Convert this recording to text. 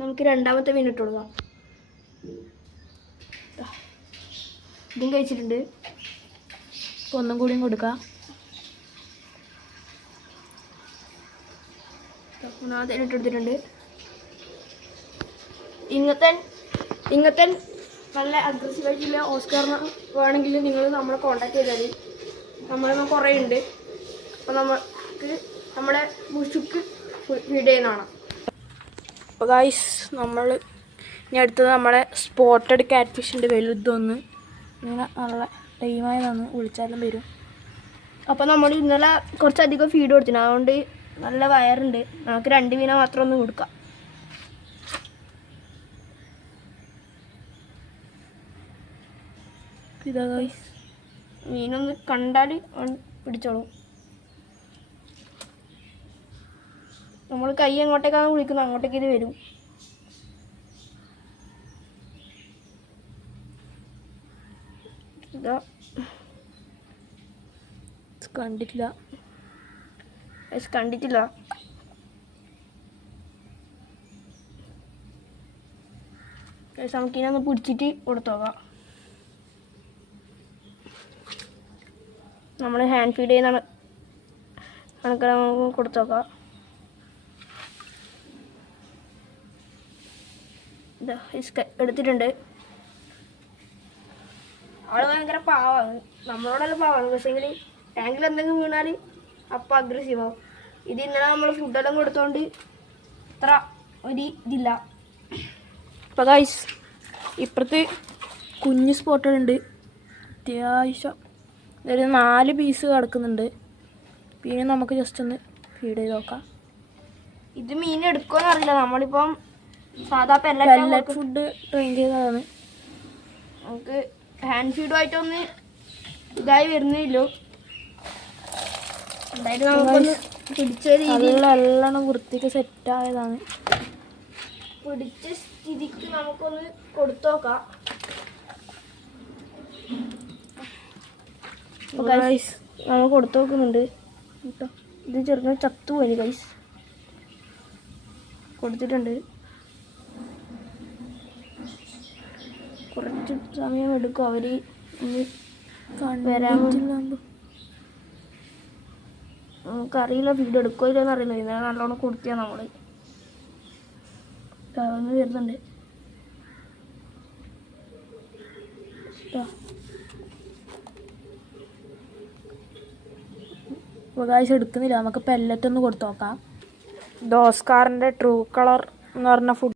നമുക്ക് രണ്ടാമത്തെ മീൻ ഇട്ട് കൊടുക്കാം. ഇതും കഴിച്ചിട്ടുണ്ട്. ഒന്നും കൂടിയും കൊടുക്കാം. മൂന്നാമത്തെ ഇട്ടെടുത്തിട്ടുണ്ട്. ഇങ്ങനത്തെ നല്ല അഗ്രസീവായിട്ടുള്ള ഓസ്കാറിന് വേണമെങ്കിൽ നിങ്ങൾ നമ്മളെ കോൺടാക്ട് ചെയ്താൽ നമ്മൾ കുറേ ഉണ്ട്. അപ്പോൾ നമുക്ക് നമ്മുടെ മുഷുക്ക് ഫീഡ് ചെയ്യുന്നതാണ്. അപ്പോൾ ഗൈസ് നമ്മൾ ഇനി അടുത്തത് നമ്മുടെ സ്പോട്ടഡ് ക്യാറ്റ് ഫിഷിൻ്റെ വലുതൊന്ന് ഇങ്ങനെ നല്ല ടൈമായി തന്ന് വിളിച്ചാലും വരും. അപ്പോൾ നമ്മൾ ഇന്നലെ കുറച്ചധികം ഫീഡ് കൊടുത്തിട്ടുണ്ട്. അതുകൊണ്ട് നല്ല വയറുണ്ട്. നമുക്ക് 2 മീനെ മാത്രം ഒന്ന് കൊടുക്കാം. ഇതാ ഗൈസ്, മീനൊന്ന് കണ്ടാൽ പിടിച്ചോളൂ. നമ്മൾ കൈ എങ്ങോട്ടേക്കാണ് വിളിക്കുന്നത് അങ്ങോട്ടേക്ക് ഇത് വരും. ഇതാ കണ്ടിട്ടില്ല. നമുക്കിനൊന്ന് പിടിച്ചിട്ട് കൊടുത്തോക്കാം. നമ്മൾ ഹാൻഡ് ഫീഡ് ചെയ്യുന്ന കണക്ക് നമുക്ക് കൊടുത്തോക്കാം. ഇതാ എടുത്തിട്ടുണ്ട്. ആള് ഭയങ്കര പാവാണ്. നമ്മളോടല്ല പാവാണ്. പക്ഷേങ്കിൽ ടാങ്കിൽ എന്തെങ്കിലും വീണാൽ അപ്പം അഗ്രസീവാവും. ഇത് ഇന്നലെ നമ്മൾ ഫുഡെല്ലാം കൊടുത്തോണ്ട് ഇത്ര ഒരു ഇതില്ല. അപ്പോൾ ഗൈസ് ഇപ്പുറത്ത് കുഞ്ഞ് സ്പോട്ടുകളുണ്ട്. അത്യാവശ്യം ഒരു 4 പീസ് കിടക്കുന്നുണ്ട്. പിന്നെ നമുക്ക് ജസ്റ്റ് ഒന്ന് ഫീഡ് ചെയ്ത് നോക്കാം. ഇത് മീൻ എടുക്കുമെന്ന് അറിയില്ല. നമ്മളിപ്പം സാധാ പെല്ലറ്റ് ഫുഡ് ട്രെയിൻ ചെയ്തതാണ്. നമുക്ക് ഹാൻഡ് ഫീഡുമായിട്ടൊന്ന് ഇതായി വരുന്നില്ലോ. എന്തായാലും നമുക്കൊന്ന് പിടിച്ച രീതിയിൽ നല്ലോണം വൃത്തിക്ക് സെറ്റായതാണ്. പിടിച്ച സ്ഥിതിക്ക് നമുക്കൊന്ന് കൊടുത്തോക്കാം. നമ്മൾ കൊടുത്തു നോക്കുന്നുണ്ട് കേട്ടോ. ഇത് ചെറുങ്ങനെ ചത്തുപോയി ഗൈസ്. കൊടുത്തിട്ടുണ്ട്. കുറച്ച് സമയം എടുക്കും അവർ വരാൻ. നമുക്കറിയില്ല ഫീഡ് എടുക്കുമോ ഇല്ലെന്ന് അറിയില്ല. ഇന്നലെ നല്ലോണം കൊടുത്തിയാ നമ്മൾ വരുന്നുണ്ട്. ഉപകാശം എടുക്കുന്നില്ല. നമുക്ക് പെല്ലറ്റ് ഒന്ന് കൊടുത്തു നോക്കാം. ഇത് ഓസ്കാറിൻ്റെ ട്രൂ കളർ എന്ന് പറഞ്ഞ ഫുഡ്